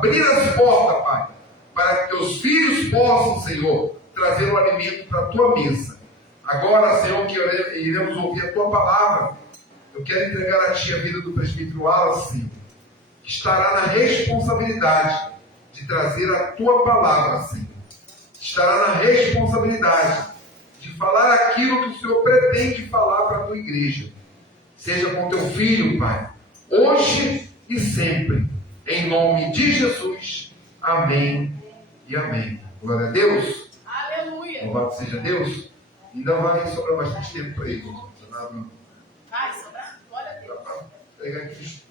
abrir as portas, Pai, para que teus filhos possam, Senhor, trazer o alimento para a tua mesa. Agora, Senhor, que iremos ouvir a tua palavra, eu quero entregar a ti a vida do presbítero Wallace, que estará na responsabilidade de trazer a tua palavra, Senhor. Estará na responsabilidade de falar aquilo que o Senhor pretende falar para a tua igreja. Seja com teu filho, Pai, hoje e sempre. Em nome de Jesus. Amém e amém. Glória a Deus. Aleluia. Louvado seja Deus. Ainda vai sobrar bastante tempo para ele. Vai sobrar? Glória a Deus. Dá para pegar aqui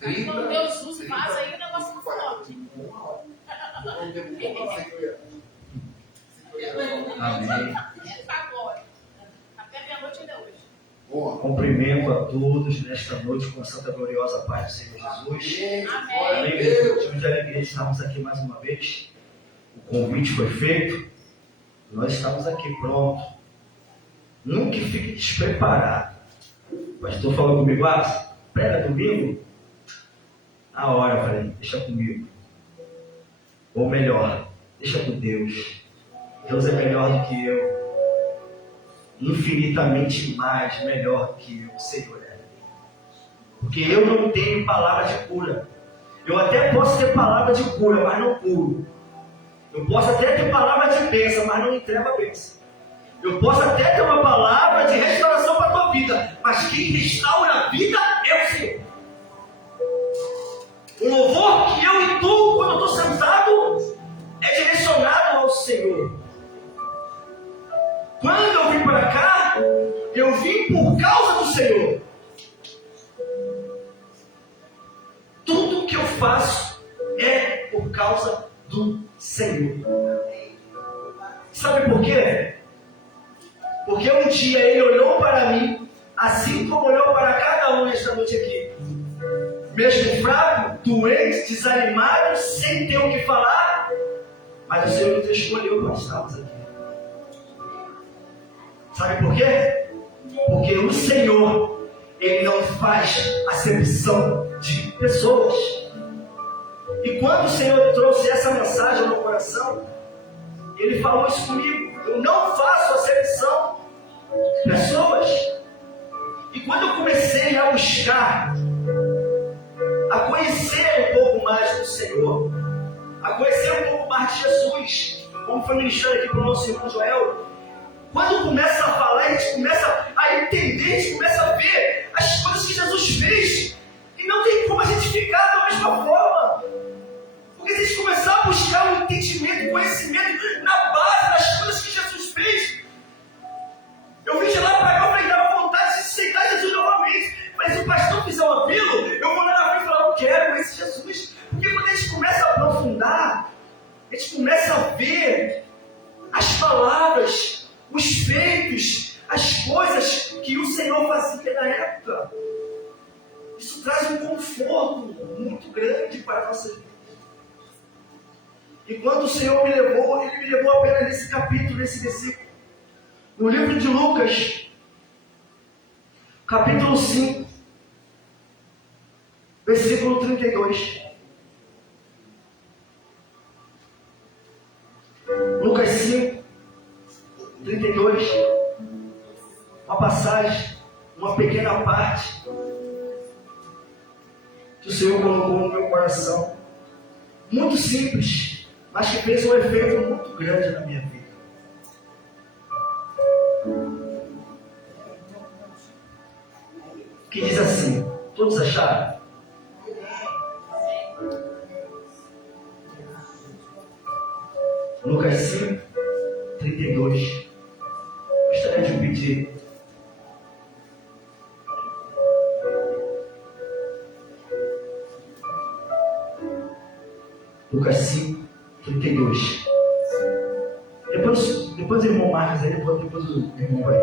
30. Quando Deus usa, faz aí o negócio não forte. Amém. Agora. Até meia-noite ainda hoje. Cumprimento a todos nesta noite com a santa gloriosa paz do Senhor Jesus. Amém. Motivos de alegria, estamos aqui mais uma vez. O convite foi feito. Nós estamos aqui prontos. Nunca fique despreparado. O pastor falou comigo, prega domingo? Na hora, eu falei, deixa comigo. Ou melhor, deixa com Deus. Deus é melhor do que eu. Infinitamente mais, melhor do que eu, Senhor é. Porque eu não tenho palavra de cura. Eu até posso ter palavra de cura, mas não curo. Eu posso até ter palavra de bênção, mas não entrego a bênção. Eu posso até ter uma palavra de restauração para a tua vida, mas quem restaura a vida é o Senhor. O louvor que eu entoo quando eu estou sentado é direcionado ao Senhor. Quando eu vim para cá, eu vim por causa do Senhor. Tudo que eu faço é por causa do Senhor. Sabe por quê? Porque um dia Ele olhou para mim, assim como olhou para cada um nesta noite aqui. Mesmo fraco, doente, desanimado, sem ter o que falar, mas o Senhor nos escolheu para estarmos aqui. Sabe por quê? Porque o Senhor, Ele não faz acepção de pessoas. E quando o Senhor trouxe essa mensagem ao meu coração, Ele falou isso comigo. Eu não faço acepção de pessoas. E quando eu comecei a buscar, a conhecer um pouco mais do Senhor, a conhecer um pouco mais de Jesus, como foi ministrado aqui para o nosso irmão Joel, quando começa a falar, a gente começa a entender, a gente começa a ver as coisas que Jesus fez, e não tem como a gente ficar da mesma forma. Porque se a gente começar a buscar um entendimento, conhecimento na base das coisas que Jesus fez, eu vim de lá para cá, eu falei, dava vontade de aceitar Jesus novamente. Mas se o pastor fizer um apelo, eu vou lá na frente e falar, eu quero esse Jesus. Porque quando a gente começa a aprofundar, a gente começa a ver as palavras, os feitos, as coisas que o Senhor fazia na época. Isso traz um conforto muito grande para a nossa vida. E quando o Senhor me levou, Ele me levou apenas nesse capítulo, nesse versículo. No livro de Lucas, capítulo 5, versículo 32. Lucas 5, 32. Uma passagem, uma pequena parte que o Senhor colocou no meu coração. Muito simples, mas que fez um efeito muito grande na minha vida. Que diz assim, todos acharam? Lucas 5, 32. Gostaria de pedir. Lucas 5, 32. Depois o irmão Marcos aí, depois o irmão vai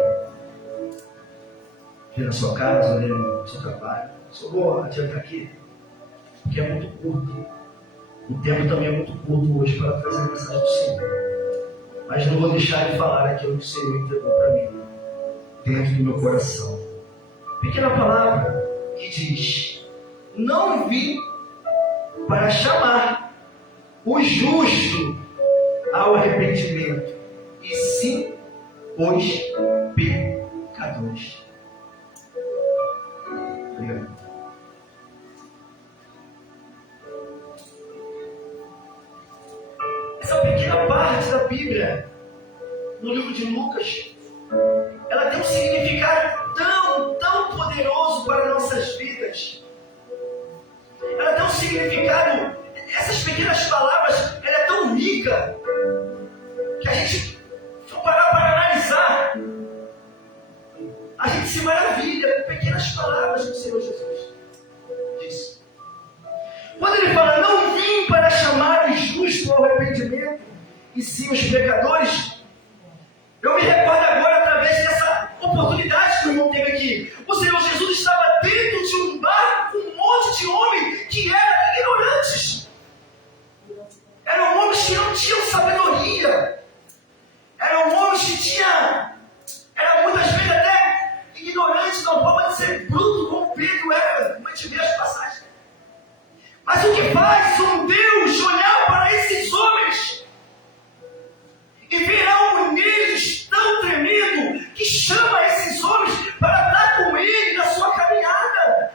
ver na sua casa, ver no seu trabalho. Só vou adiantar aqui, porque é muito curto. O tempo também é muito curto hoje para trazer a mensagem do Senhor. Mas não vou deixar de falar aquilo que o Senhor entregou para mim, dentro do meu coração. Pequena palavra que diz: não vim para chamar o justo ao arrependimento, e sim os pecadores. Obrigado. Essa pequena parte da Bíblia, no livro de Lucas, ela tem um significado tão poderoso para nossas vidas. Ela tem um significado, essas pequenas palavras, ela é tão rica, que a gente, se for parar para analisar, a gente se maravilha com pequenas palavras do Senhor Jesus. Diz. Quando ele fala, não vim para chamar os justos ao arrependimento, e sim os pecadores, eu me recordo agora, através dessa oportunidade que o irmão teve aqui. O Senhor Jesus estava dentro de um bar com um monte de homens que eram ignorantes. Eram homens que não tinham sabedoria. Eram homens que eram muitas vezes até ignorantes, não forma de ser bruto como Pedro era, como a gente vê as passagens. Mas o que faz um Deus olhar para esses homens e ver algo neles tão tremendo que chama esses homens para estar com ele na sua caminhada?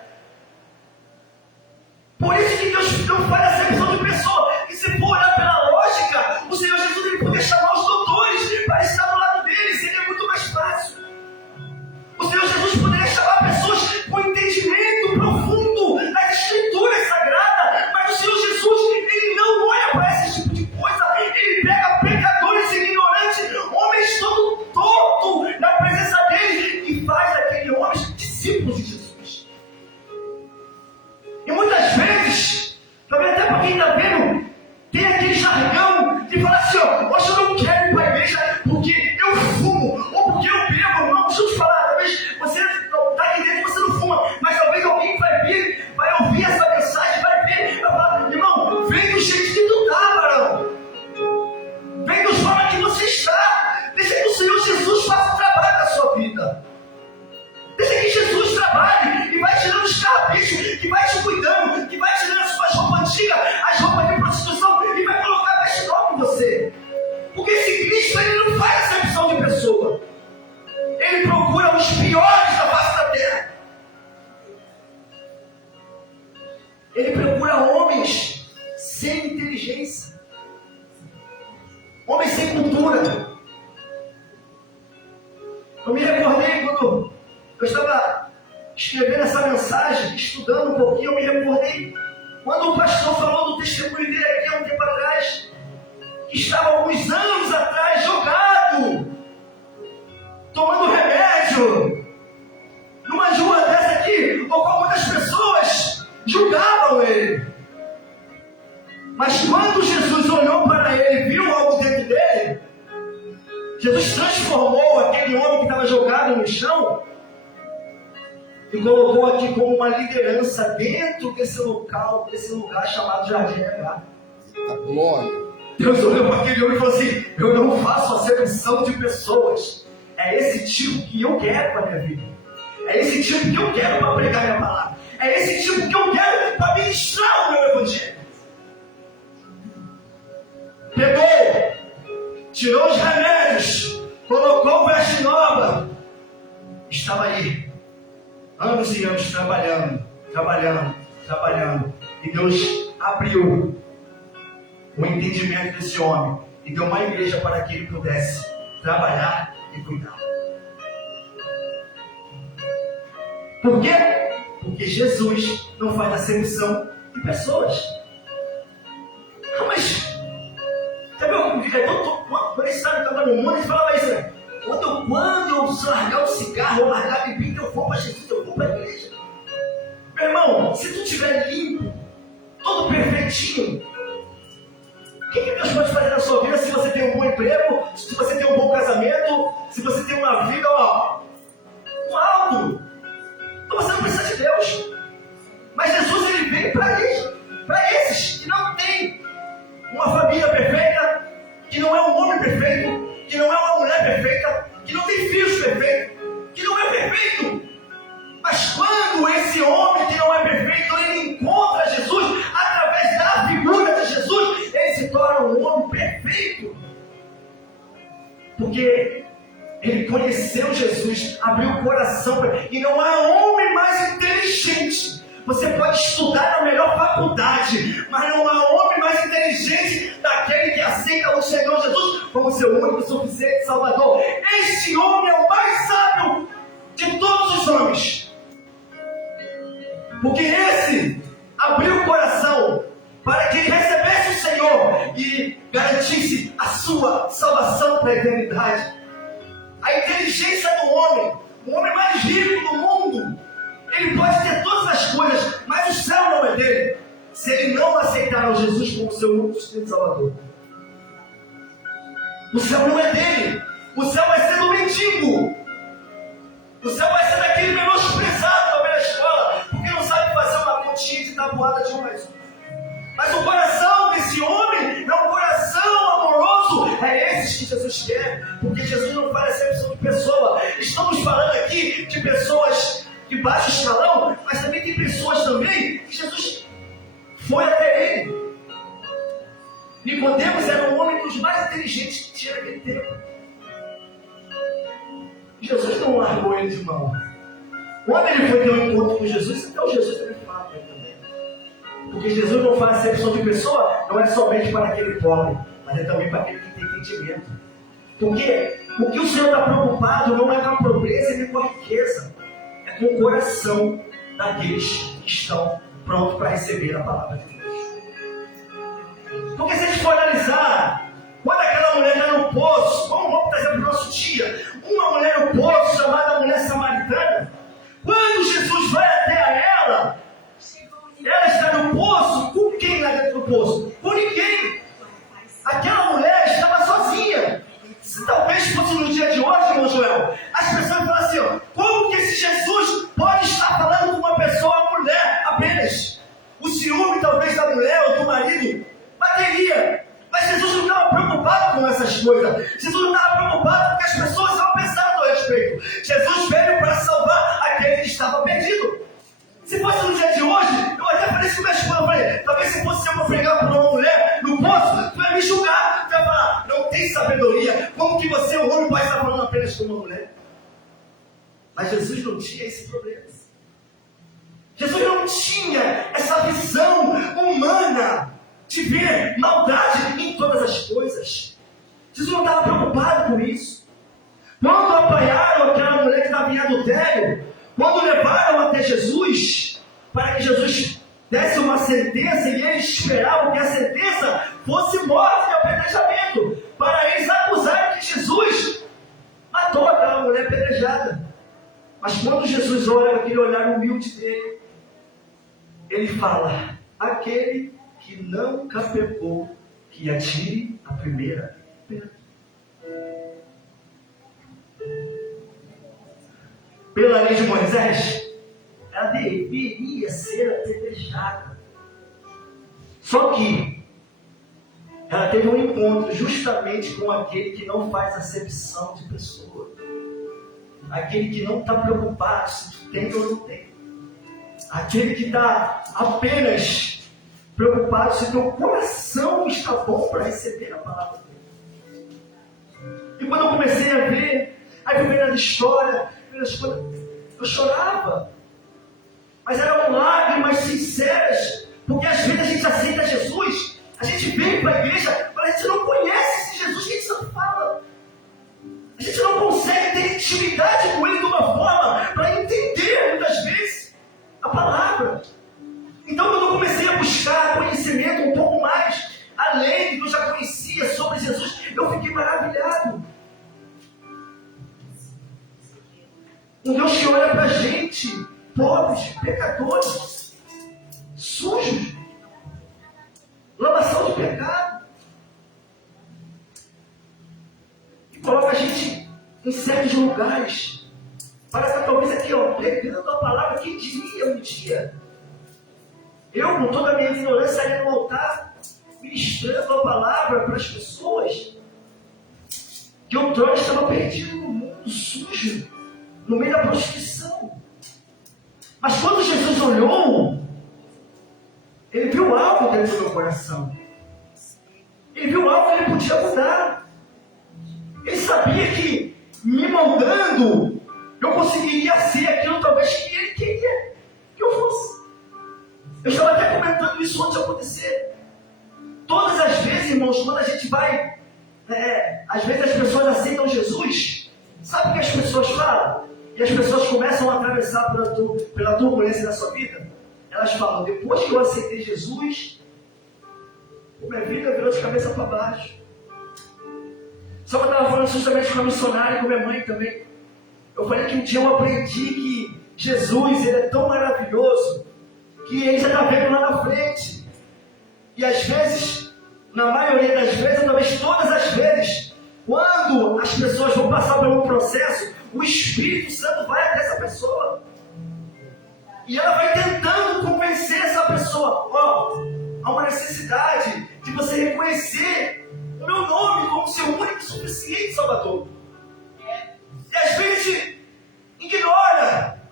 Por isso que Deus não faz acepção de pessoa. E se for olhar pela lógica, o Senhor Jesus ele podia chamar os doutores para estar do lado dele, seria muito mais fácil. O Senhor Jesus poderia chamar pessoas com entendimento profundo das Escrituras Sagradas, mas o Senhor Jesus ele não olha para esse tipo de coisa. Ele pega pecadores ignorantes, homens todo torto na presença dele, e faz daquele homem discípulos de Jesus. E muitas vezes, também até para quem está vendo, tem aquele jargão de falar assim, ó, hoje eu não quero ir para a igreja porque eu fumo, ou porque eu bebo. Não, deixa eu te falar, talvez você não está aqui dentro, você não fuma, mas talvez alguém vai ouvir essa mensagem, vai ver, vai falar, irmão, vem do jeito que tu está, varão. Vem dos forma que você está. Deixa que o Senhor Jesus faça o trabalho da sua vida. Deixa que Jesus trabalhe e vai tirando os carrapichos, que vai te cuidando, que vai tirando as suas roupas antigas, as roupas de prostituição, e vai colocar veste nova em você. Porque esse Cristo ele não faz acepção de pessoa. Ele procura os piores da face da terra. Ele procura homens sem inteligência, homens sem cultura. Eu me recordei quando eu estava escrevendo essa mensagem, estudando um pouquinho, eu me recordei quando o pastor falou do testemunho dele aqui há um tempo atrás, que estava alguns anos atrás jogado, tomando remédio, numa rua dessa aqui, ou qual muitas pessoas julgavam ele. Mas quando Jesus olhou para ele e viu algo dentro dele, Jesus transformou aquele homem que estava jogado no chão e colocou aqui como uma liderança dentro desse local, desse lugar chamado Jardim Edgar. Glória. Deus olhou para aquele homem e falou assim, eu não faço acepção de pessoas. É esse tipo que eu quero para a minha vida. É esse tipo que eu quero para pregar minha palavra. É esse tipo que eu quero para ministrar o meu evangelho. Pegou, tirou os remédios, colocou veste nova. Estava ali, anos e anos trabalhando. E Deus abriu o entendimento desse homem e deu uma igreja para que ele pudesse trabalhar e cuidar. Por quê? Porque Jesus não faz acepção de pessoas. Mas, sabe, quando ele estava no mundo, ele falava isso, né? Quando eu largar o cigarro, eu largar a bebida, eu vou para Jesus, eu vou para a igreja. Meu irmão, se tu estiver limpo, todo perfeitinho, o que Deus pode fazer na sua vida se você tem um bom emprego, se você tem um bom casamento, se você tem uma vida, com alto? Então você não precisa de Deus. Mas Jesus ele veio para esses que não têm uma família perfeita, que não é um homem perfeito, que não é uma mulher perfeita, que não tem filhos perfeitos, que não é perfeito. Mas quando esse homem que não é perfeito, ele encontra Jesus, através da figura de Jesus, ele se Porque ele conheceu Jesus, abriu o coração para ele. E não há homem mais inteligente. Você pode estudar na melhor faculdade, mas não há homem mais inteligente daquele que aceita o Senhor Jesus como seu único, suficiente Salvador. Este homem é o mais sábio de todos os homens. Porque esse abriu o coração para que ele recebesse o Senhor e garantisse a sua salvação para a eternidade. A inteligência do homem, o homem mais rico do mundo, ele pode ter todas as coisas, mas o céu não é dele, se ele não aceitar o Jesus como seu único Espírito Salvador. O céu não é dele, o céu vai ser do mendigo, o céu vai ser daquele menosprezado também na escola, porque não sabe fazer uma continha de tabuada de um mais um. Mas o coração desse homem é um coração amoroso. É esse que Jesus quer. Porque Jesus não faz acepção de pessoa. Estamos falando aqui de pessoas de baixo escalão, mas também tem pessoas também que Jesus foi até ele. Nicodemos era um homem dos mais inteligentes que tinha naquele tempo. Jesus não largou ele de mão. Quando ele foi ter um encontro com Jesus, então Jesus também fala com ele também. Porque Jesus não faz acepção de pessoa, não é somente para aquele pobre, mas é também para aquele que tem entendimento. Porque o que o Senhor está preocupado não é com a pobreza nem com a riqueza, é com o coração daqueles que estão prontos para receber a palavra de Deus. Porque se a gente for analisar, quando aquela mulher está no poço, vamos trazer para o nosso dia, uma mulher no poço chamada mulher samaritana, quando Jesus vai até a ela está no poço, com quem lá dentro do poço? Com ninguém. Aquela mulher estava sozinha. Se talvez fosse no dia de hoje, irmão Joel, as pessoas falam assim, ó, como que esse Jesus pode estar falando com uma pessoa, mulher apenas? O ciúme talvez da mulher ou do marido bateria. Mas Jesus não estava preocupado com essas coisas. Jesus não estava preocupado com o que as pessoas estavam pensando a respeito. Jesus veio para salvar aquele que estava perdido. Se fosse no dia de hoje, eu até falei isso com minha esposa, eu falei, talvez se fosse eu para pregar para uma mulher no poço, tu vai me julgar, tu vai falar, não tem sabedoria, como que você, o homem, pode estar falando apenas com uma mulher? Mas Jesus não tinha esse problema. Jesus não tinha essa visão humana de ver maldade em todas as coisas. Jesus não estava preocupado com isso. Quando apanharam aquela mulher que estava em adultério, quando levaram até Jesus, para que Jesus desse uma sentença, e eles esperavam que a sentença fosse morte e apedrejamento, para eles acusarem que Jesus matou aquela mulher apedrejada. Mas quando Jesus olha aquele olhar humilde dele, ele fala, aquele que nunca pecou, que atire a primeira pedra. Pela lei de Moisés, ela deveria ser apedrejada. Só que ela teve um encontro justamente com aquele que não faz acepção de pessoa. Aquele que não está preocupado se tu tem ou não tem. Aquele que está apenas preocupado se teu coração está bom para receber a palavra dele. E quando eu comecei a ver, aí eu vendo a história, eu chorava, mas eram lágrimas sinceras, porque às vezes a gente aceita Jesus, a gente vem para a igreja, mas a gente não conhece esse Jesus que a gente não fala, a gente não consegue ter intimidade com ele de uma forma para entender muitas vezes a palavra. Então quando eu comecei a buscar conhecimento um pouco mais além do que eu já conhecia sobre Jesus, eu fiquei maravilhado. Um Deus que olha para a gente, pobres, pecadores, sujos, lavação de pecado, e coloca a gente em certos lugares, para estar talvez aqui, ó, pregando a palavra. Quem diria um dia, eu com toda a minha ignorância ali no altar, ministrando a palavra para as pessoas, que outrora estava perdido no mundo sujo, no meio da prostituição. Mas quando Jesus olhou, ele viu algo dentro do meu coração. Ele viu algo que ele podia mudar. Ele sabia que me moldando, eu conseguiria ser aquilo talvez que ele queria que eu fosse. Eu estava até comentando isso antes de acontecer. Todas as vezes, irmãos, quando a gente vai, às vezes as pessoas aceitam Jesus, sabe o que as pessoas falam? E as pessoas começam a atravessar pela turbulência da sua vida. Elas falam, depois que eu aceitei Jesus, minha vida virou de cabeça para baixo. Só que eu estava falando justamente com a missionária e com minha mãe também. Eu falei que um dia eu aprendi que Jesus, ele é tão maravilhoso, que ele já está vendo lá na frente. E às vezes, na maioria das vezes, talvez todas as vezes, quando as pessoas vão passar por um processo, o Espírito Santo vai até essa pessoa. E ela vai tentando convencer essa pessoa. Há uma necessidade de você reconhecer o meu nome como seu único e suficiente Salvador. E às vezes ignora,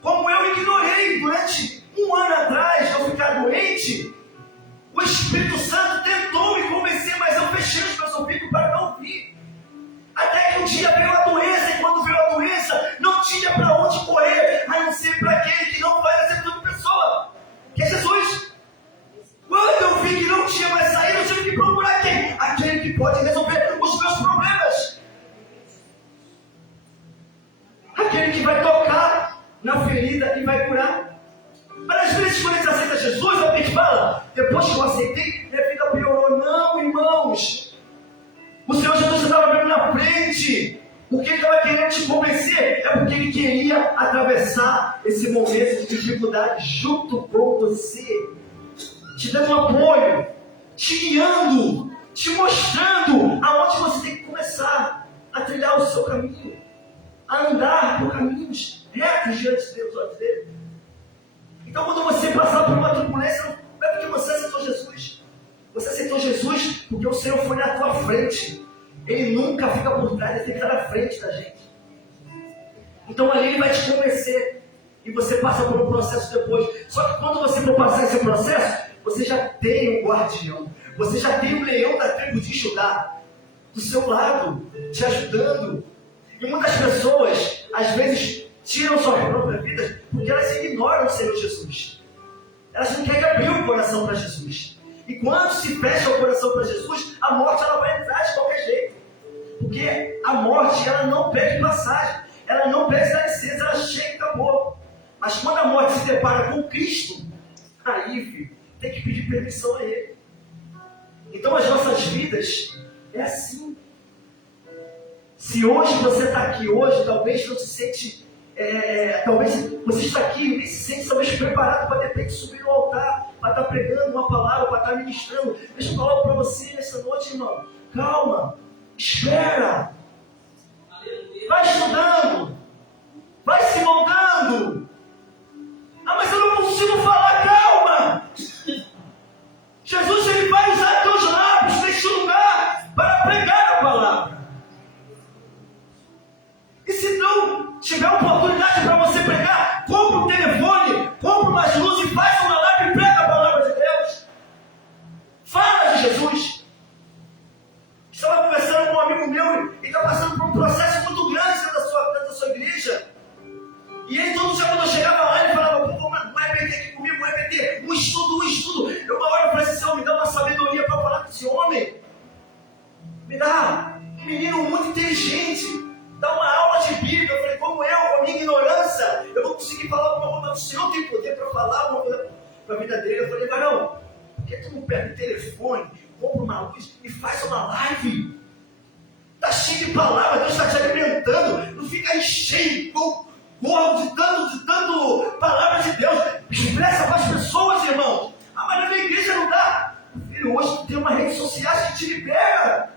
como eu ignorei durante um ano atrás, de eu ficar doente. O Espírito Santo tentou me convencer, mas eu fechei os meus ouvidos para não ouvir. Até que um dia veio a doença, e quando veio a doença, não tinha para onde correr, a não ser para aquele que não faz essa tipo de pessoa, que é Jesus. Quando eu vi que não tinha mais saída, eu tive que procurar quem? Aquele que pode resolver os meus problemas. Aquele que vai tocar na ferida e vai curar. Mas às vezes quando a gente aceita Jesus, a gente fala, depois que eu aceitei, minha vida piorou. Não, irmãos. O Senhor Jesus estava vendo na frente. O que ele estava querendo te convencer é porque ele queria atravessar esse momento de dificuldade junto com você. Te dando apoio, te guiando, te mostrando aonde você tem que começar a trilhar o seu caminho, a andar por caminhos retos diante dos olhos dele. Então, quando você passar por uma turbulência, não é porque você aceitou Jesus. Você aceitou Jesus porque o Senhor foi na tua frente. Ele nunca fica por trás, ele fica na frente da gente. Então, ali ele vai te convencer. E você passa por um processo depois. Só que quando você for passar esse processo, você já tem um guardião. Você já tem o leão da tribo de Judá do seu lado, te ajudando. E muitas pessoas, às vezes, tiram sua própria vida porque elas ignoram o Senhor Jesus. Elas não querem abrir o coração para Jesus. E quando se fecha o coração para Jesus, a morte ela vai entrar de qualquer jeito. Porque a morte ela não pede passagem, ela não pede dar licença, ela chega e acabou. Mas quando a morte se depara com Cristo, aí, filho, tem que pedir permissão a Ele. Então as nossas vidas é assim. Se hoje você está aqui hoje, talvez não se sente, talvez você está aqui e nem se sente talvez preparado para de repente subir no altar, para estar pregando uma palavra, para estar ministrando. Deixa eu falar algo para você nessa noite, irmão. Calma, espera, vai estudando, vai se moldando. Ah, mas eu não consigo falar, calma. Jesus ele vai usar teus lábios neste lugar para pregar a palavra. E se não tiver oportunidade para você pregar, compra um telefone, compra umas luzes e faz uma live e prega a palavra de Deus. Fala de Jesus. Estava conversando com um amigo meu e está passando por um processo muito grande dentro da sua igreja. E ele todo dia quando eu chegava lá, ele falava, pô, vamos repetir aqui comigo, vamos repetir, um estudo. Eu uma hora falei assim, Senhor, me dá uma sabedoria para falar com esse homem. Me dá um menino muito inteligente, dá uma aula de Bíblia. Eu falei, como eu, com a minha ignorância, eu vou conseguir falar alguma coisa, mas o Senhor tem poder para falar alguma coisa para a vida dele. Eu falei, varão, por que tu não pega o telefone, compra uma luz e faz uma live? Está cheio de palavras, Deus está te alimentando, não fica aí cheio, gordo de tanto palavra de Deus. Expressa para as pessoas, irmão. Ah, mas na minha igreja não dá. Filho, hoje tem uma rede social que te libera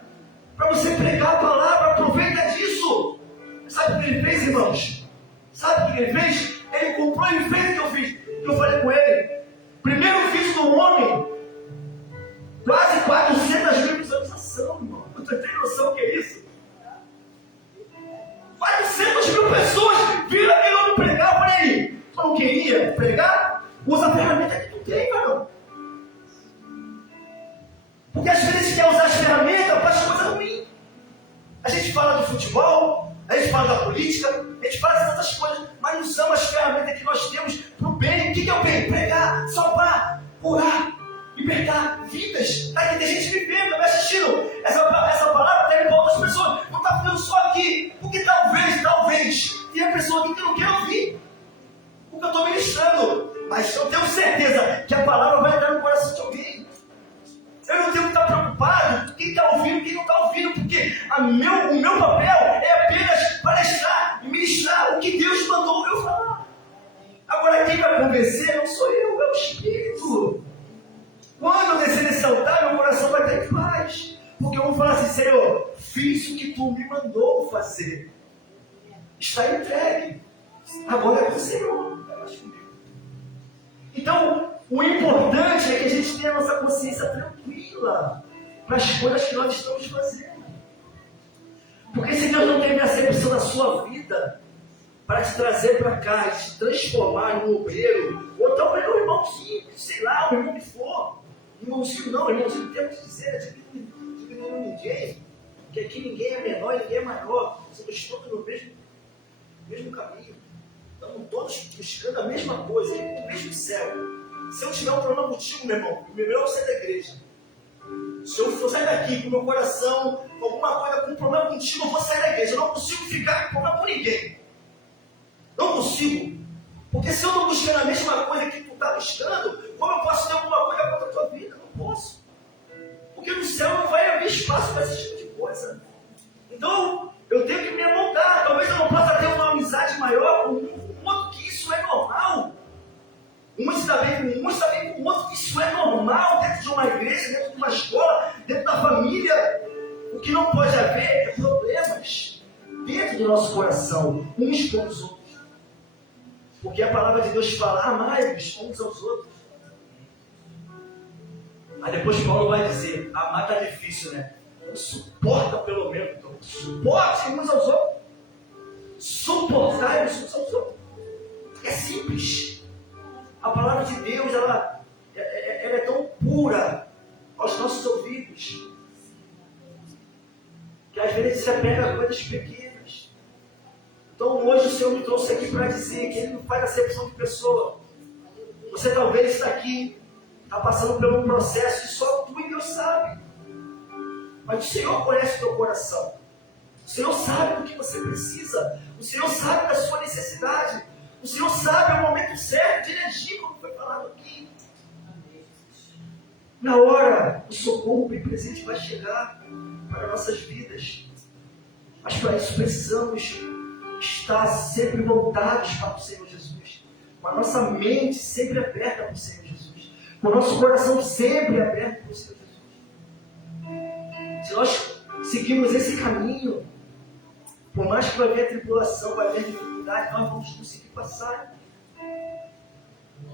para você pregar a palavra. Aproveita disso. Sabe o que ele fez, irmãos? Sabe o que ele fez? Ele comprou e fez o que eu fiz. Que eu falei com ele. Primeiro vídeo do homem, quase 400 mil visualizações, irmão. Você tem noção do que é isso? 400 mil pessoas viram aquele homem pregar. Eu falei, tu não queria pregar? Usa a ferramenta que tu tem, mano. Porque às vezes a gente quer usar as ferramentas para as coisas ruins. A gente fala futebol, a gente fala da política, a gente fala de tantas coisas, mas não são as ferramentas que nós temos para o bem. O que é o bem? Pregar, salvar, curar, libertar vidas. Tá aqui, tem gente me vendo, me assistindo. Essa palavra está indo para outras pessoas. Não está ficando só aqui. Porque talvez, tem a pessoa aqui que não quer ouvir o que eu estou ministrando. Mas eu tenho certeza que a palavra vai entrar no coração de alguém. Eu não tenho que estar preocupado com quem está ouvindo e quem não está ouvindo, porque o meu papel é apenas palestrar e ministrar o que Deus mandou eu falar. Agora quem vai convencer não sou eu, é o Espírito. Quando eu descer nesse altar, meu coração vai ter paz. Porque eu vou falar assim: Senhor, fiz o que Tu me mandou fazer. Está entregue. Agora é com o Senhor. Então, o importante é que a gente tenha a nossa consciência tranquila para as coisas que nós estamos fazendo. Porque se Deus não teve acepção na sua vida para te trazer para cá e te transformar num obreiro, ou então um irmãozinho, sei lá, um irmão que for, irmãozinho não temos que dizer, diminuindo ninguém, que aqui ninguém é menor, ninguém é maior, estamos todos no mesmo caminho, estamos todos buscando a mesma coisa, o mesmo céu. Se eu tiver um problema contigo, meu irmão, o melhor é você da igreja. Se eu for sair daqui com o meu coração, com alguma coisa, com um problema contigo, eu vou sair da igreja. Eu não consigo ficar com problema com ninguém. Não consigo. Porque se eu estou buscando a mesma coisa que tu está buscando, como eu posso ter alguma coisa contra a tua vida? Não posso. Porque no céu não vai haver espaço para esse tipo de coisa. Então, eu tenho que me amoldar. Talvez eu não possa ter uma amizade maior com um outro, que isso é normal. Um está bem com o outro, que isso é normal dentro de uma igreja, dentro de uma escola, dentro da família. O que não pode haver é problemas dentro do nosso coração, uns com os outros. Porque a palavra de Deus fala: amai-vos uns aos outros. Aí depois Paulo vai dizer: amar está difícil, né? Suporta pelo menos. Então, suporte uns aos outros. Suportai-vos uns aos outros. É simples. A palavra de Deus, ela é tão pura aos nossos ouvidos, que às vezes se apega a coisas pequenas. Então hoje o Senhor me trouxe aqui para dizer que Ele não faz acepção de pessoa. Você talvez está aqui, está passando por um processo que só Tu e Deus sabe. Mas o Senhor conhece o teu coração. O Senhor sabe do que você precisa. O Senhor sabe da sua necessidade. O Senhor sabe o momento certo de agir, como foi falado aqui. Na hora, o socorro bem presente vai chegar para nossas vidas. Mas para isso precisamos estar sempre voltados para o Senhor Jesus. Com a nossa mente sempre aberta para o Senhor Jesus. Com o nosso coração sempre aberto para o Senhor Jesus. Se nós seguirmos esse caminho, por mais que vai haver tribulação, vai haver dificuldade, nós vamos conseguir passar.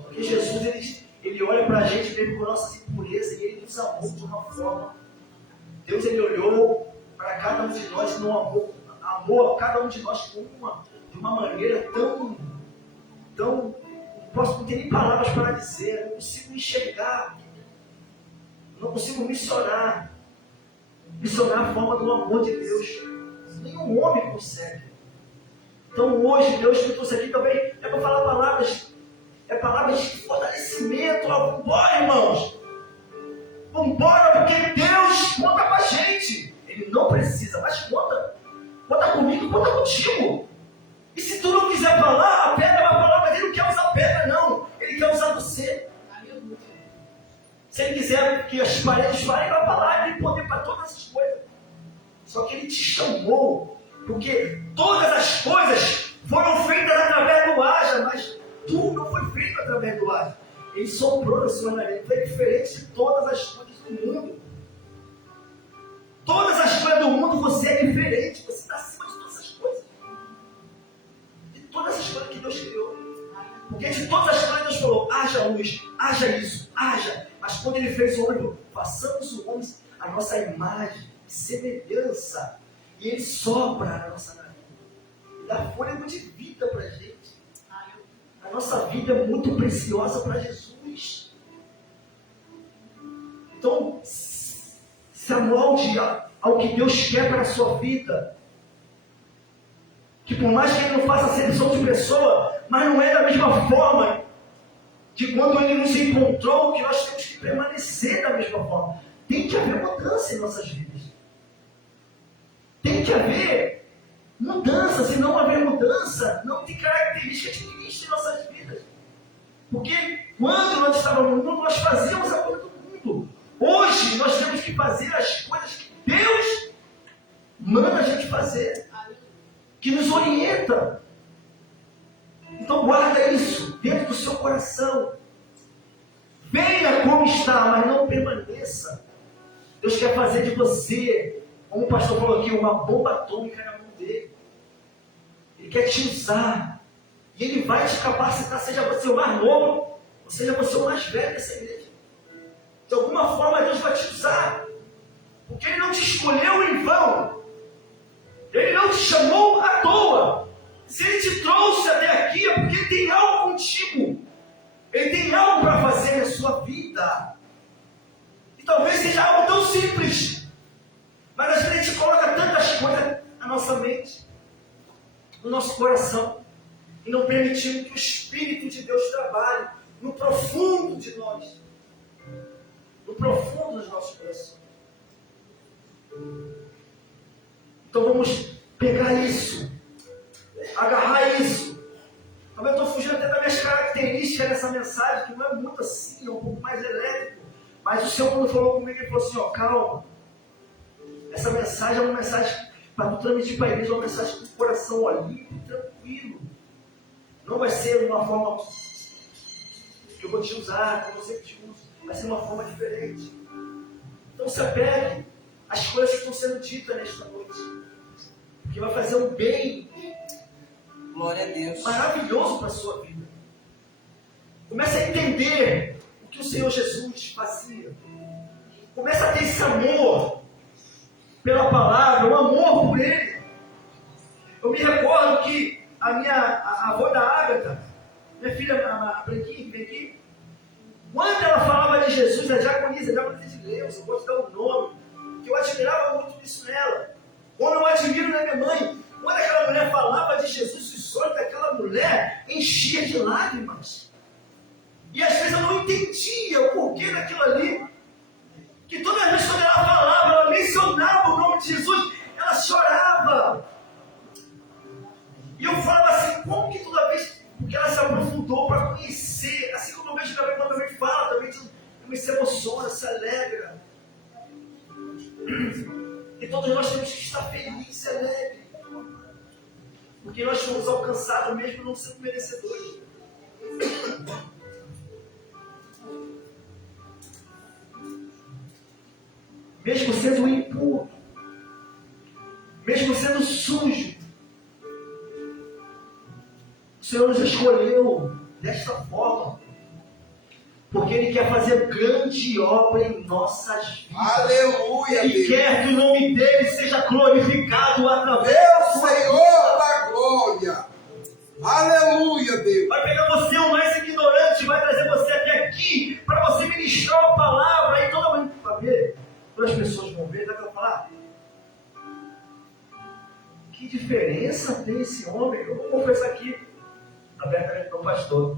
Porque Jesus, ele olha para a gente mesmo com nossas impurezas e Ele nos amou de uma forma. Deus, Ele olhou para cada um de nós e não amou a cada um de nós de uma maneira tão, não posso ter nem palavras para dizer, não consigo enxergar, não consigo missionar a forma do amor de Deus. Nenhum homem consegue. Então hoje Deus me trouxe aqui também, é para falar palavras de fortalecimento. Vamos embora, irmãos. Vamos embora, porque Deus conta com a gente. Ele não precisa, mas conta. Conta comigo, conta contigo. E se tu não quiser falar, a pedra vai falar, mas Ele não quer usar pedra, não. Ele quer usar você. Se Ele quiser que as paredes falem, vai falar. Ele tem poder para todas essas coisas. Só que Ele te chamou, porque todas as coisas foram feitas através do haja, mas tu não foi feito através do haja. Ele soprou na sua nariz. Tu é diferente de todas as coisas do mundo. Todas as coisas do mundo você é diferente. Você está acima de todas as coisas. De todas as coisas que Deus criou. Porque de todas as coisas Deus falou: haja luz, haja isso, haja. Mas quando Ele fez o homem, façamos o homem a nossa imagem, semelhança, e Ele sopra na nossa nariz, e dá fôlego de vida para a gente. A nossa vida é muito preciosa para Jesus. Então, se amolde ao que Deus quer para a sua vida. que por mais que Ele não faça acepção de pessoa, mas não é da mesma forma de quando Ele nos encontrou, que nós temos que permanecer da mesma forma. Tem que haver mudança em nossas vidas. Tem que haver mudança. Se não haver mudança, não tem característica de Cristo em nossas vidas. Porque quando nós estávamos no mundo, nós fazíamos a coisa do mundo. Hoje, nós temos que fazer as coisas que Deus manda a gente fazer, que nos orienta. Então guarda isso dentro do seu coração. Venha como está, mas não permaneça. Deus quer fazer de você, como o pastor falou aqui, uma bomba atômica na mão dele. Ele quer te usar. E Ele vai te capacitar, seja você o mais novo, ou seja você o mais velho dessa igreja. De alguma forma Deus vai te usar. Porque Ele não te escolheu em vão. Ele não te chamou à toa. Se Ele te trouxe até aqui, é porque Ele tem algo contigo. Ele tem algo para fazer na sua vida. E talvez seja algo tão simples. Mas às vezes a gente coloca tantas coisas na nossa mente, no nosso coração, e não permitimos que o Espírito de Deus trabalhe no profundo de nós. No profundo dos nossos corações. Então vamos pegar isso, agarrar isso. Talvez eu estou fugindo até das minhas características nessa mensagem, que não é muito assim, é um pouco mais elétrico. Mas o Senhor, quando falou comigo, Ele falou assim: ó, calma. Essa mensagem é uma mensagem para tu transmitir para a igreja, uma mensagem com o coração limpo e tranquilo. Não vai ser uma forma que eu vou te usar, que eu sempre te uso. Vai ser uma forma diferente. Então se apegue às coisas que estão sendo ditas nesta noite. Porque vai fazer um bem, glória a Deus, maravilhoso para a sua vida. Comece a entender o que o Senhor Jesus fazia. Comece a ter esse amor pela palavra, um amor por Ele. Eu me recordo que a avó da Ágata, minha filha, a Branquinha, que vem aqui, quando ela falava de Jesus, a diaconisa de Deus, eu vou te dar um nome, que eu admirava muito isso nela. Como eu admiro na minha mãe, quando aquela mulher falava de Jesus, os olhos daquela mulher enchiam de lágrimas. E às vezes eu não entendia o porquê daquilo ali. Que toda vez que ela falava, ela mencionava o nome de Jesus, ela chorava. E eu falava assim, como que toda vez, porque ela se aprofundou para conhecer, assim como eu vejo também quando também fala, também se emociona, se alegra. E todos nós temos que estar felizes e alegres. Porque nós fomos alcançados mesmo não sendo merecedores. Mesmo sendo impuro, mesmo sendo sujo, o Senhor nos escolheu desta forma, porque Ele quer fazer grande obra em nossas vidas. aleluia, Ele Deus, quer que o nome dEle seja glorificado através Deus, Senhor da glória, aleluia, Deus, vai pegar você, o mais ignorante, vai trazer você até aqui, para você ministrar a palavra, e toda manhã vai ver. Todas as pessoas vão ver, vai falar: que diferença tem esse homem? Eu vou confessar aqui, abertamente para o pastor.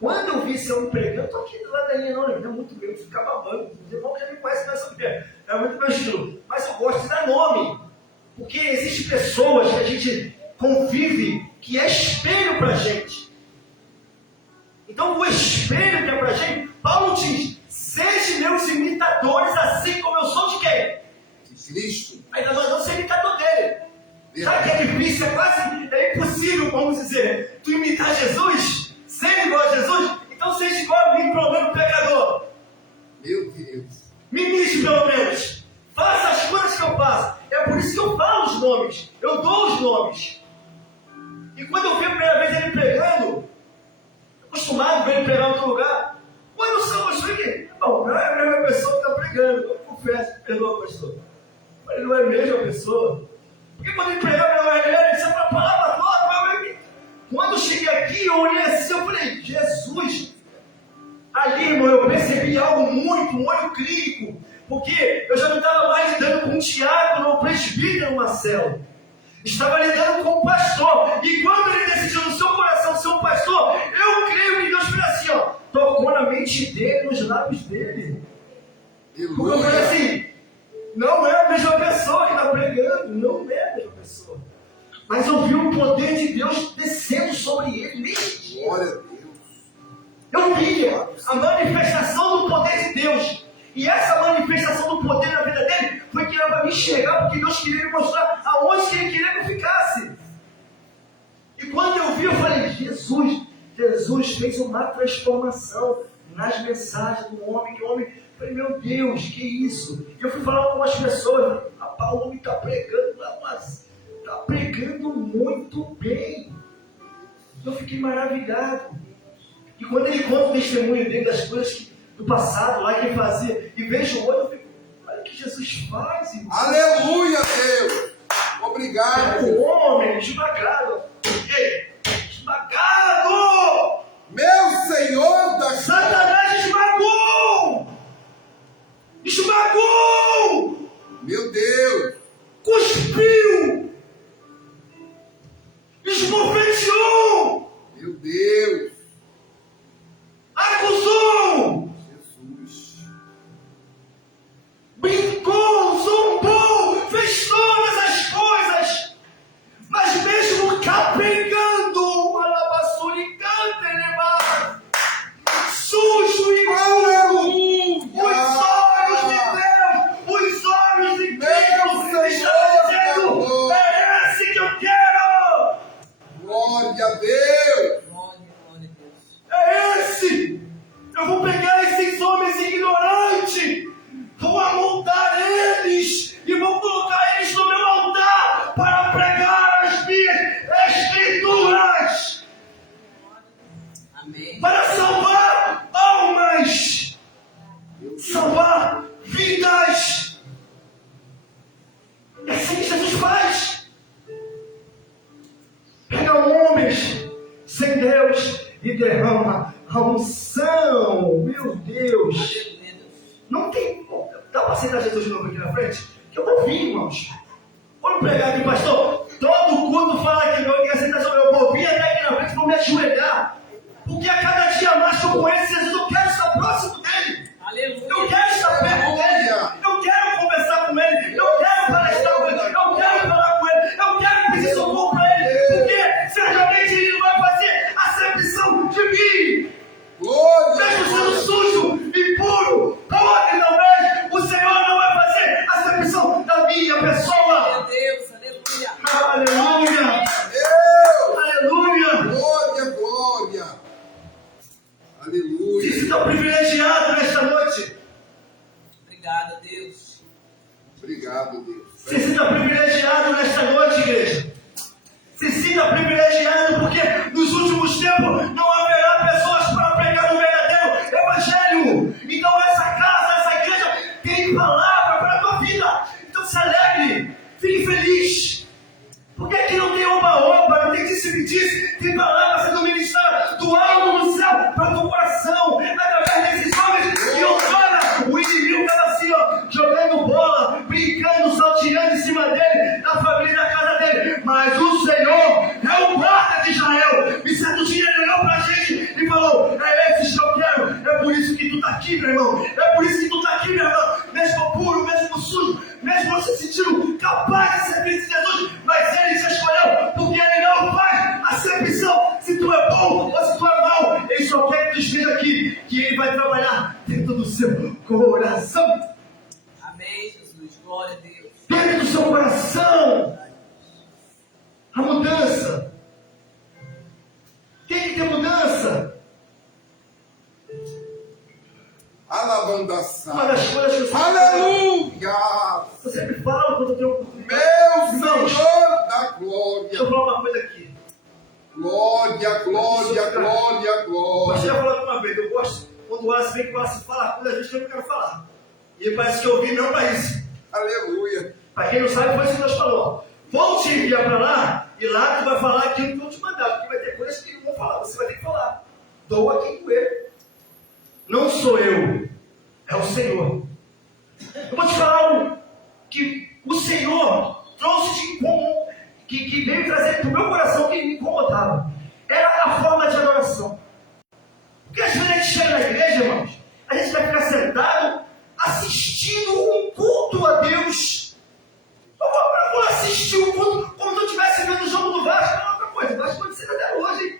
Quando eu vi esse homem pregando, eu estou aqui do lado da linha, não é muito bem, eu ficar babando. Os irmãos já me conhecem nessa mulher, é muito meu estilo. Mas eu gosto de dar nome, porque existem pessoas que a gente convive que é espelho para a gente. Então, o espelho que é para a gente, Paulo diz: sejam meus imitadores, assim como eu sou de quem? de Cristo, Ainda nós não ser imitador dele. Sabe que é difícil, é impossível, vamos dizer, tu imitar Jesus, ser igual a Jesus, então seja igual a mim, pelo menos pecador. meu Deus, Me imite pelo menos. Faça as coisas que eu faço. É por isso que eu falo os nomes, eu dou os nomes. E quando eu vi a primeira vez ele pregando, acostumado a ver ele pregar em outro lugar, quando eu só mostrei que, não, não é a mesma pessoa que está pregando, eu confesso, perdoa, pastor. Mas ele não é a mesma pessoa. Porque quando ele pregava no evangelho, ele sempre falava toda. Quando eu cheguei aqui, eu olhei assim, eu falei: Jesus. Ali, irmão, eu percebi algo muito, um olho clínico. Porque eu já não estava mais lidando com um diácono ou presbítero, Marcelo. Estava lidando com o pastor. E quando ele decidiu no seu coração ser um pastor, eu creio que Deus fez assim, ó, tocou na mente dele, nos lábios dele. Porque eu falei assim, não é a mesma pessoa que está pregando, não é a mesma pessoa. Mas eu vi o poder de Deus descendo sobre ele nesse dia. Glória a Deus. Eu via a manifestação do poder de Deus. E essa manifestação do poder na vida dele foi que era para me enxergar, porque Deus queria me mostrar aonde que ele queria que eu ficasse. E quando eu vi, eu falei, Jesus fez uma transformação nas mensagens do homem, que o homem, eu falei, meu Deus, que isso? E eu fui falar com algumas pessoas, rapaz, o homem está pregando, está pregando muito bem. Eu fiquei maravilhado. E quando ele conta o testemunho dele das coisas do passado, lá que ele fazia, e vejo o outro, eu fico, olha o que Jesus faz, irmão. Aleluia, Deus. Obrigado. O homem esmagado. Ei, esmagado! Meu Senhor da Satanás esmagou! Esmagou! Meu Deus. Cuspiu! Esbofeteou! Meu Deus. Acusou! Jesus. Brincou, zombou, fez todas as coisas, mas mesmo capengando, alabassuricante, sujo e imundo, os olhos de Deus, os olhos de Cristo, estão dizendo, é esse que eu quero, Glória a Deus. é esse, eu vou pegar esses homens ignorantes, vou amontar eles e vou colocar eles no meu altar para pregar as minhas escrituras. Amém. Para salvar almas, salvar vidas. É assim que Jesus faz. Pega homens sem Deus e derrama a unção. Meu Deus. Não tem. Dá para aceitar Jesus de novo aqui na frente? Que eu vou vir, irmãos. Quando pregar aqui, pastor, todo culto fala que eu quero aceitar Jesus. Eu vou vir até aqui na frente, vou me ajoelhar. Porque a cada dia mais que eu conheço Jesus, eu quero estar próximo dele. Aleluia. Eu quero estar perto dele. Eu quero conversar com ele. Eu quero palestrar com ele. Eu quero falar com ele. Eu quero pedir socorro para ele. Porque certamente ele não vai fazer acepção de mim. Glória a Mesmo sendo Deus. sujo, impuro, podre talvez, o Senhor não vai fazer acepção da minha pessoa. Meu Deus, aleluia. Aleluia! Deus. Aleluia! Glória, glória. Se Aleluia. sinta privilegiado nesta noite. Obrigado, Deus. Obrigado, Deus. Se sinta privilegiado nesta noite, igreja. Se sinta privilegiado porque nos últimos tempos não haverá pessoas para pregar o verdadeiro evangelho. Então essa casa, essa igreja tem palavra para a tua vida. Então se alegre, fique feliz. Porque aqui não tem oba-oba, não tem disse-me-disse, tem palavra sendo ministrada do alto do céu para o teu coração, através desses homens. E outrora, o inimigo estava assim, ó, jogando bola, brincando, salteando em cima dele, da família, da casa dele. Mas o Senhor é o guarda de Israel. E certo dia ele olhou para a gente e falou, é esses que eu quero. É por isso que tu está aqui, meu irmão. É por isso que tu está aqui, meu irmão. Mesmo puro, mesmo sujo, mesmo você se sentindo capaz de servir Jesus, mas ele te escolheu, porque ele não faz acepção se tu é bom ou se tu é mau. Ele só quer que tu esteja aqui, que ele vai trabalhar dentro do seu coração. Amém, Jesus. Glória a Deus. Dentro do seu coração. A mudança. Tem que ter mudança. Alabandaça. Uma das coisas que eu sempre Aleluia. eu sempre falo quando eu tenho oportunidade. Meu Irmãos, Senhor da deixa eu glória. falar uma coisa aqui. Glória, glória, glória, Eu glória. já falei uma vez, eu gosto quando o Wallace vem que o Wallace fala coisas às vezes que eu não quero falar. E ele parece que eu ouvi não para isso. Aleluia. Para quem não sabe, foi isso que Deus falou. Vão te enviar para lá, e lá tu vai falar aquilo que vão te mandar. Porque vai ter coisas que não vão falar, você vai ter que falar. Doa quem doer. Não sou eu, é o Senhor. Eu vou te falar algo que o Senhor trouxe de comum, que culto a Deus. Eu vou assistir o culto como se eu estivesse vendo o jogo do Vasco. É outra coisa, o Vasco pode ser até hoje, hein?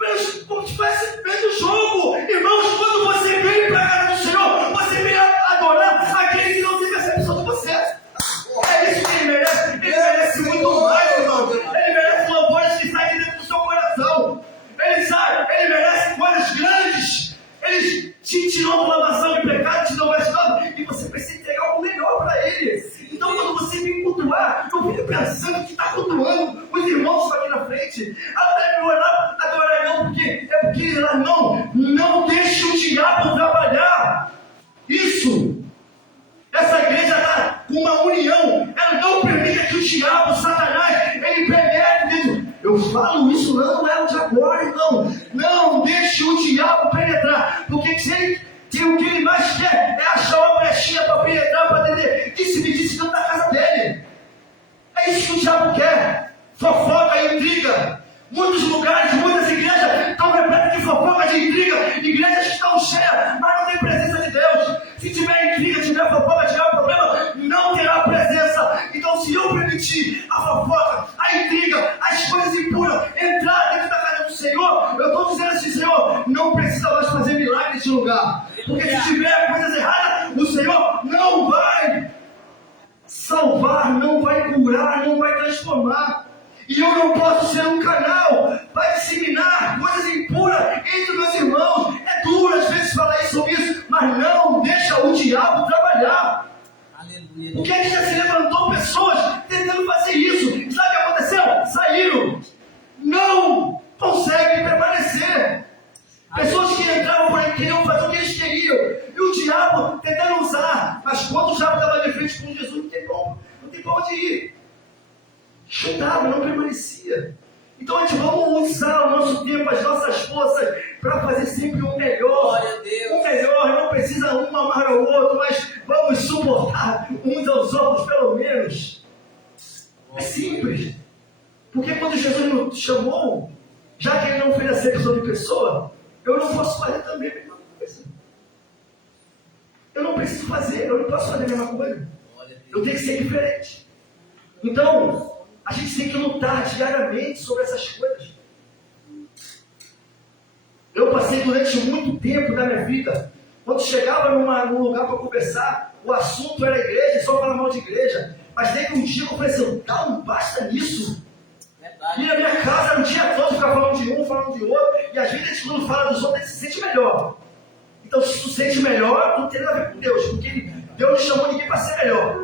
Mas como se estivesse vendo o jogo. Irmãos, quando você vem para a casa do Senhor, você vem adorar aquele que não tem percepção de você. É isso que ele merece. Ele merece muito mais, irmão. Ele merece louvores que saem dentro do seu coração. Ele merece coisas grandes. Ele te tirou de uma maçã de pecado, te deu mais nova, e você precisa entregar algo melhor para ele. Então, quando você vem cultuar, eu fico pensando que está cultuando os irmãos que estão aqui na frente. Até me orar, adorar não, porque lá não deixe o diabo trabalhar. Isso. Essa igreja está com uma união. Ela não permite que o diabo, o Satanás, ele penetre dentro. Eu falo isso, não é o de agora, irmão. Não deixe o diabo penetrar. Porque se o que ele mais quer é achar uma brechinha para penetrar, para atender. Disse dentro da casa dele. É isso que o diabo quer. Fofoca e intriga. Muitos lugares, muitas igrejas estão repletas de fofoca, de intriga. Igrejas que estão cheias, mas não tem presença de Deus. Se tiver intriga, tiver fofoca, tiver problema, não terá presença. Então, se eu permitir a fofoca, a intriga, as coisas impuras entrar dentro da casa do Senhor, eu estou dizendo assim, Senhor, não precisa mais fazer milagre nesse lugar. Porque se tiver coisas erradas, o Senhor não vai salvar, não vai curar, não vai transformar. E eu não posso ser um canal para disseminar coisas impuras entre meus irmãos. É duro às vezes falar isso sobre isso, mas não deixa o diabo trabalhar. Aleluia. Porque a gente já se levantou pessoas tentando fazer isso. Sabe o que aconteceu? Saíram. Não conseguem permanecer. Pessoas que entravam por aí queriam fazer o que eles queriam. E o diabo tentando usar. Mas quando o diabo estava de frente com Jesus, não tem pra onde ir. Chutava, não permanecia. Então a gente vamos usar o nosso tempo, as nossas forças, para fazer sempre o melhor. Glória a Deus. O melhor, não precisa um amar o outro, mas vamos suportar uns aos outros pelo menos. É simples. Porque quando Jesus nos chamou, já que ele não fez acepção de pessoa, eu não posso fazer também a mesma coisa. Eu não preciso fazer, eu não posso fazer a mesma coisa. Eu tenho que ser diferente. Então, a gente tem que lutar diariamente sobre essas coisas. Eu passei durante muito tempo da minha vida, quando chegava num lugar para conversar, o assunto era igreja, só falar mal de igreja. Mas desde um dia eu falei assim, não basta nisso. Verdade. E na minha casa era o dia todo ficar falando de um, falando de outro. E às vezes a gente, quando fala dos outros, a gente se sente melhor. Então se tu sente melhor, não tem nada a ver com Deus. Porque Deus não chamou ninguém para ser melhor.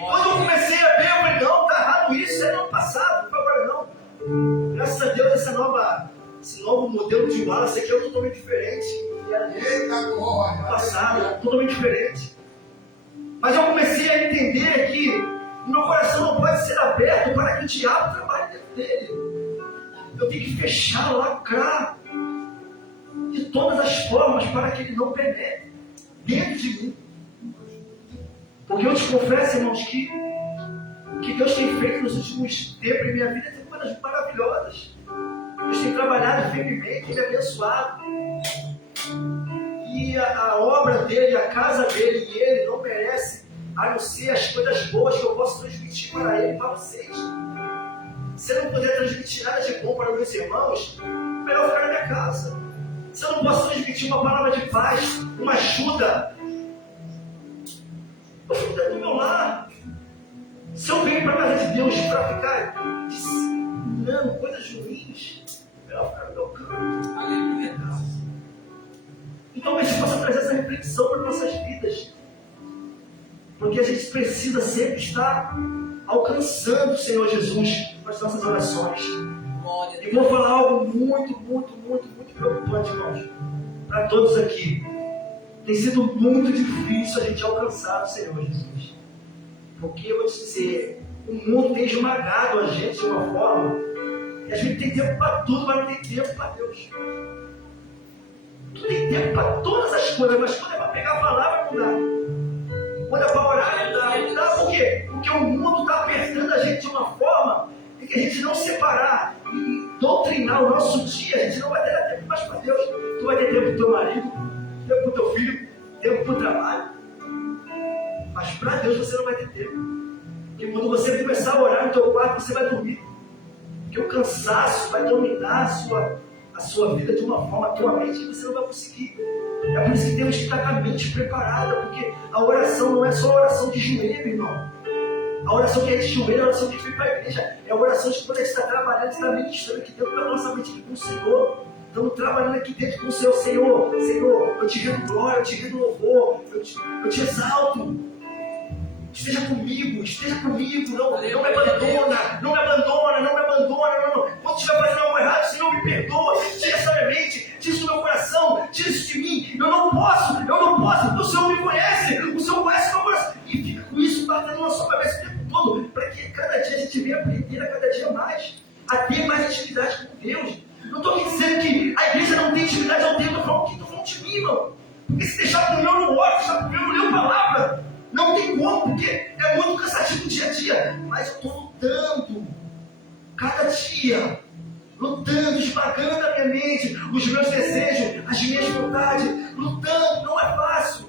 Quando eu comecei a ver, eu falei, não, está errado isso, é no ano passado, agora não. Graças a Deus, esse novo modelo de Wallace aqui é totalmente diferente. Eita glória! Passado, totalmente diferente. Mas eu comecei a entender que meu coração não pode ser aberto para que o diabo trabalhe dentro dele. Eu tenho que fechar, lacrar de todas as formas para que ele não penetre dentro de mim. Porque eu te confesso, irmãos, que Deus tem feito nos últimos tempos em minha vida tem coisas maravilhosas. Deus tem trabalhado firmemente, Ele é abençoado. E a obra dele, a casa dele e ele não merece a não ser as coisas boas que eu posso transmitir para ele e para vocês. Se eu não puder transmitir nada de bom para meus irmãos, melhor ficar na minha casa. Se eu não posso transmitir uma palavra de paz, uma ajuda, eu fico do meu lado. Se eu venho para a casa de Deus para ficar disseminando coisas ruins, melhor ficar no meu canto. Aleluia. Então a gente possa trazer essa reflexão para nossas vidas. Porque a gente precisa sempre estar alcançando o Senhor Jesus nas nossas orações. Glória a E Deus. vou falar algo muito preocupante, irmãos, para todos aqui. Tem sido muito difícil a gente alcançar o Senhor Jesus. Porque eu vou te dizer, o mundo tem esmagado a gente de uma forma que a gente tem tempo para tudo, mas não tem tempo para Deus. Tu tem tempo para todas as coisas, mas quando é para pegar a palavra, não dá. Quando é para orar, não dá. Por quê? Porque o mundo está apertando a gente de uma forma que a gente não separar e doutrinar o nosso dia, a gente não vai ter tempo mais para Deus. Tu vai ter tempo para o teu marido, tempo para o teu filho, tempo para o trabalho. Mas para Deus você não vai ter tempo. Porque quando você começar a orar no teu quarto, você vai dormir. Porque o cansaço vai dominar a sua vida de uma forma, a tua mente, e você não vai conseguir. É por isso que temos que estar com a mente preparada, porque a oração não é só oração de joelho, irmão. A oração que é de joelho, a oração que vem para a igreja, é a oração de quando a gente está trabalhando, está ministrando aqui dentro da nossa mente com o Senhor. Estamos trabalhando aqui dentro com o Senhor. Senhor, eu te rendo glória, eu te rendo louvor, eu te exalto. Esteja comigo, não me abandona, não me abandona. Quando estiver fazendo algo errado, Senhor, me perdoa, tira essa minha mente, tira isso do meu coração, tira isso de mim. Eu não posso, porque o Senhor me conhece, o Senhor conhece o meu coração. E fica com isso batendo na sua cabeça o tempo todo, para que cada dia a gente venha aprender a cada dia mais, a ter mais intimidade com Deus. Não estou aqui dizendo que a igreja não tem intimidade ao tempo, estou falando de mim, irmão. Porque se deixar para o meu no oro, deixar para o meu não ler a palavra, não tem como, porque é muito cansativo no dia a dia. Mas eu estou lutando, cada dia, lutando, esmagando a minha mente, os meus desejos, as minhas vontades, lutando, não é fácil.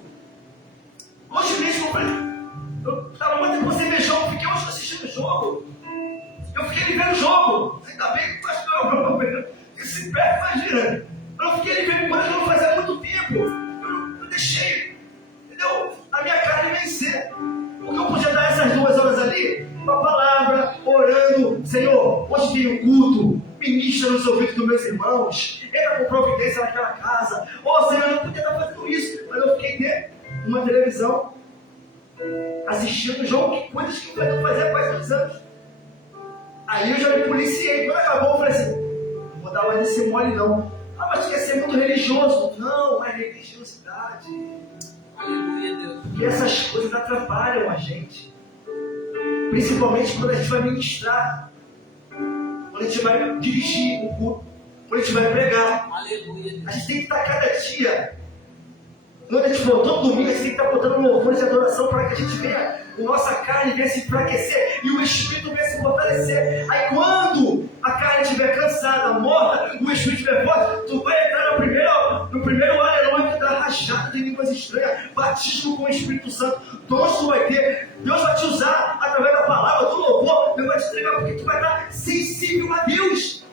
Hoje mesmo eu estava muito tempo sem ver jogo, fiquei hoje assistindo o jogo. Eu fiquei ali vendo o jogo. Ainda bem que o pastor esse pé, imagina. Eu fiquei ali vendo coisas que eu não fazia há muito tempo. Eu deixei, entendeu? A minha carne vencer. Porque eu podia dar essas 2 horas ali, com a palavra, orando. Senhor, hoje tem um culto. Ministra nos ouvidos dos meus irmãos. Entra com providência naquela casa. Senhor, eu não podia estar fazendo isso. Mas eu fiquei dentro de uma televisão, assistindo o jogo, coisas que eu não fazia há quase 2 anos. Aí eu já me policiei. Quando acabou, eu falei assim: não vou dar mais esse mole, não. Mas quer ser muito religioso. Não, é religiosidade. Aleluia, Deus. Porque essas coisas atrapalham a gente. Principalmente quando a gente vai ministrar. Quando a gente vai dirigir o culto. Quando a gente vai pregar. Aleluia, Deus. A gente tem que estar cada dia. Quando a gente for todo domingo, a gente tem que estar botando louvores de adoração para que a gente venha, a nossa carne venha se enfraquecer e o Espírito venha se fortalecer. Aí quando a carne estiver cansada, morta, o Espírito estiver forte, tu vai entrar no primeiro aleluia que dá rajada de línguas estranhas, batismo com o Espírito Santo. Dons tu vai ter, Deus vai te usar através da palavra, do louvor, Deus vai te entregar porque tu vai estar sensível a Deus.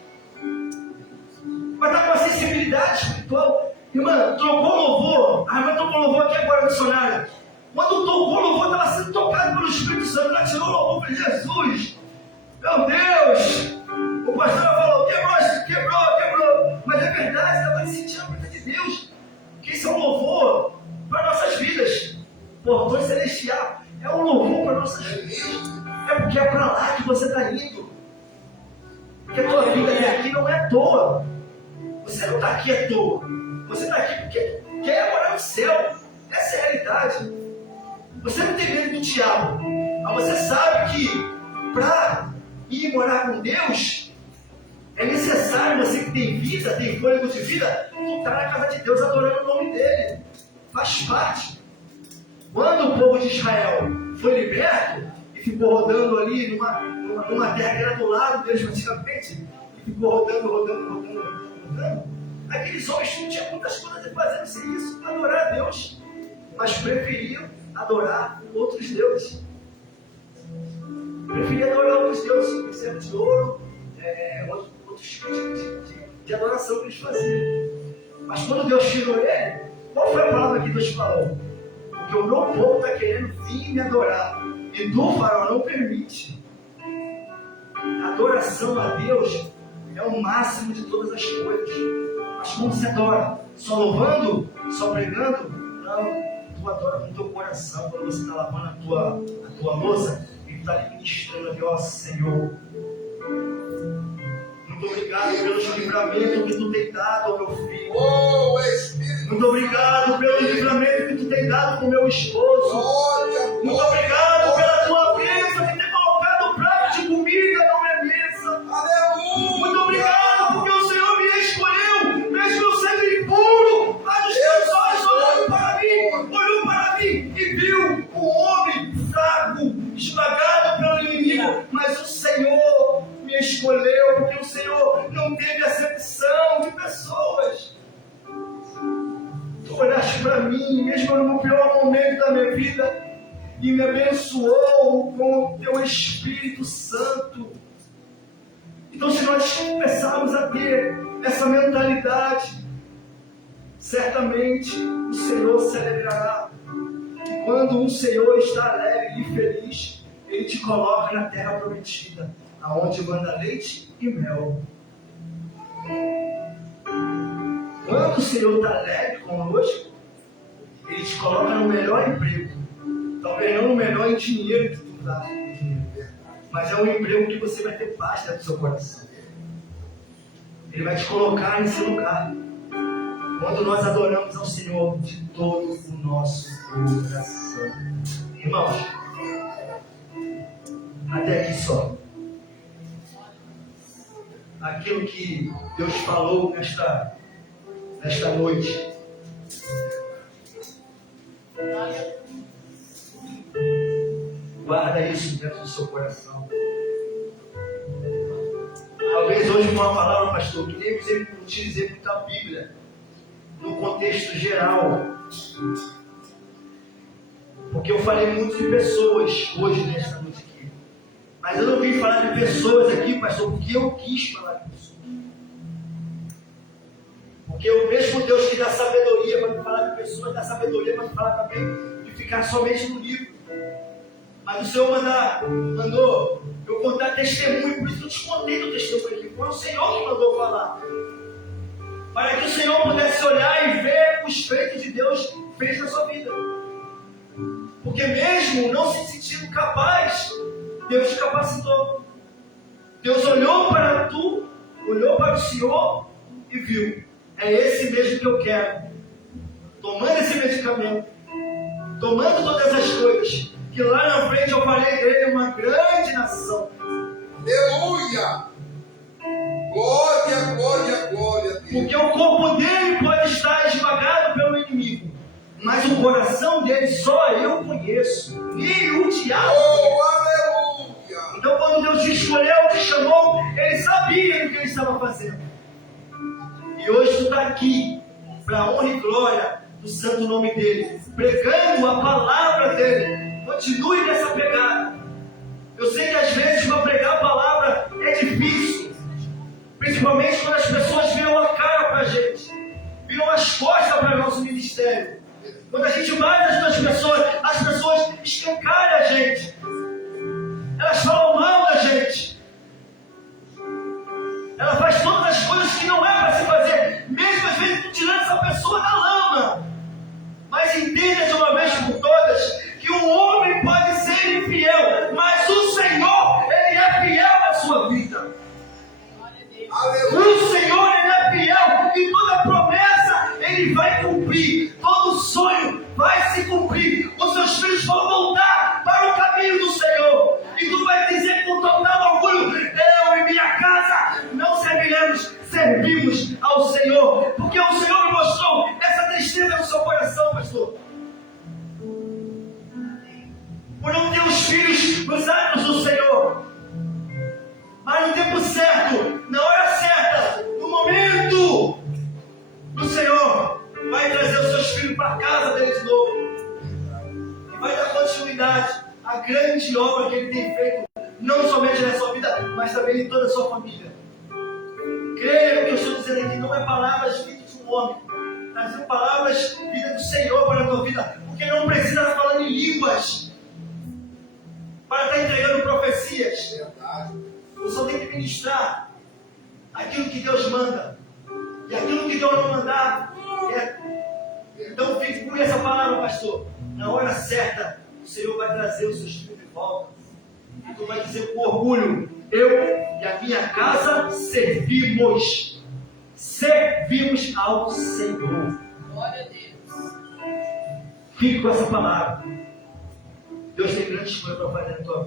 Vai estar com uma sensibilidade espiritual. Irmã, trocou louvor. A irmã tocou louvor aqui agora, missionária. Quando tocou louvor, estava sendo tocado pelo Espírito Santo. Ela tirou o louvor para Jesus. Meu Deus! O pastor falou: quebrou. Mas é verdade, estava sentindo a presença de Deus. Que isso é um louvor para nossas vidas. Portões celestial. É um louvor para nossas vidas. É porque é para lá que você está indo. Porque a tua vida aqui não é à toa. Você não está aqui à toa. Você está aqui porque quer morar no céu. Essa é a realidade. Você não tem medo do diabo. Mas você sabe que para ir morar com Deus, é necessário, você que tem vida, tem fôlego de vida, estar na casa de Deus adorando o nome dele. Faz parte. Quando o povo de Israel foi liberto e ficou rodando ali numa terra que era do lado deles praticamente, e ficou rodando. Aqueles homens não tinham muitas coisas a fazer, não sei isso, adorar a Deus, mas preferiam adorar outros deuses. Preferiam adorar outros deuses, por exemplo, de ouro, outros tipos de adoração que eles faziam. Mas quando Deus tirou ele, qual foi a palavra que Deus falou? Porque o meu povo está querendo vir me adorar, e do faraó não permite. A adoração a Deus é o máximo de todas as coisas. Mas como se adora? Só louvando? Só pregando? Não. Tu adora com o teu coração. Quando você está lavando a tua louça, Ele está ali ministrando ali: ó Senhor, muito obrigado pelo livramento que tu tem dado ao meu filho. Muito obrigado pelo livramento que tu tem dado para o meu esposo. Muito obrigado pela tua bênção de ter colocado o prato de comida na minha mesa. Muito obrigado porque o Senhor me escolheu, mesmo eu sendo impuro, mas os teus olhos olhou para mim e viu um homem fraco, esmagado pelo inimigo, mas o Senhor me escolheu, porque o Senhor não teve acepção de pessoas. Tu olhaste para mim, mesmo no pior momento da minha vida, e me abençoou com o teu Espírito Santo. Então, se nós começarmos a ter essa mentalidade, certamente o Senhor se alegrará. E quando o Senhor está alegre e feliz, Ele te coloca na terra prometida, aonde manda leite e mel. Quando o Senhor está alegre conosco, Ele te coloca no melhor emprego. Talvez não no melhor em dinheiro que tu dá, mas é um emprego que você vai ter paz dentro do seu coração. Ele vai te colocar nesse lugar. Quando nós adoramos ao Senhor de todo o nosso coração. Irmãos, até aqui só. Aquilo que Deus falou nesta noite. Guarda isso dentro do seu coração. Talvez hoje uma palavra, pastor, que nem utilizei muito a Bíblia, no contexto geral. Porque eu falei muito de pessoas hoje, nesta noite aqui. Mas eu não vim falar de pessoas aqui, pastor, porque eu quis falar de pessoas. Porque o mesmo Deus que dá sabedoria para me falar de pessoas, dá sabedoria para me falar também de ficar somente no livro. Mas o Senhor mandou eu contar testemunho, por isso que eu te contei do testemunho aqui. Foi o Senhor que mandou falar. Para que o Senhor pudesse olhar e ver os feitos de Deus fez na sua vida. Porque mesmo não se sentindo capaz, Deus te capacitou. Deus olhou para tu, olhou para o Senhor e viu. É esse mesmo que eu quero. Tomando esse medicamento, tomando todas as coisas, que lá na frente eu farei dele uma grande nação. Aleluia! Glória, glória, glória a Deus. Porque o corpo dele pode estar esmagado pelo inimigo, mas o coração dele só eu conheço. E o diabo. Oh, aleluia! Então quando Deus te escolheu, te chamou, Ele sabia o que Ele estava fazendo. E hoje tu está aqui, para a honra e glória do santo nome dEle, pregando a palavra dEle. Continue nessa pegada. Eu sei que às vezes para pregar a palavra é difícil, principalmente quando as pessoas viram a cara para a gente, viram as costas para o nosso ministério. Quando a gente vai nas pessoas, as pessoas escancaram a gente, elas falam mal da gente, ela faz todas as coisas que não é para se fazer, mesmo às vezes tirando essa pessoa da lama. Mas entenda de uma vez por todas que o homem pode ser infiel, mas o Senhor, Ele é fiel na sua vida. O Senhor, Ele é fiel e toda promessa Ele vai cumprir, todo sonho vai se cumprir. Os seus filhos vão voltar para o caminho do Senhor e tu vai dizer com total orgulho: eu e minha casa não serviremos, servimos ao Senhor, porque o Senhor me mostrou essa tristeza no seu coração, pastor, por não ter os filhos nos atos do Senhor. Mas no tempo certo, na hora certa, no momento, o Senhor vai trazer os seus filhos para a casa dele de novo. E vai dar continuidade à grande obra que Ele tem feito, não somente na sua vida, mas também em toda a sua família. Creia no que eu estou dizendo aqui, não é palavras vindas de um homem, mas são palavras vindas do Senhor para a tua vida, porque não precisa estar falando em línguas para estar entregando profecias. Você só tem que ministrar aquilo que Deus manda. E aquilo que Deus não mandar, então fique com essa palavra, pastor. Na hora certa, o Senhor vai trazer os seus filhos de volta. E tu vai dizer com orgulho: eu e a minha casa servimos. Servimos ao Senhor. Glória a Deus. Fique com essa palavra. Deus tem grandes coisas para fazer na tua vida.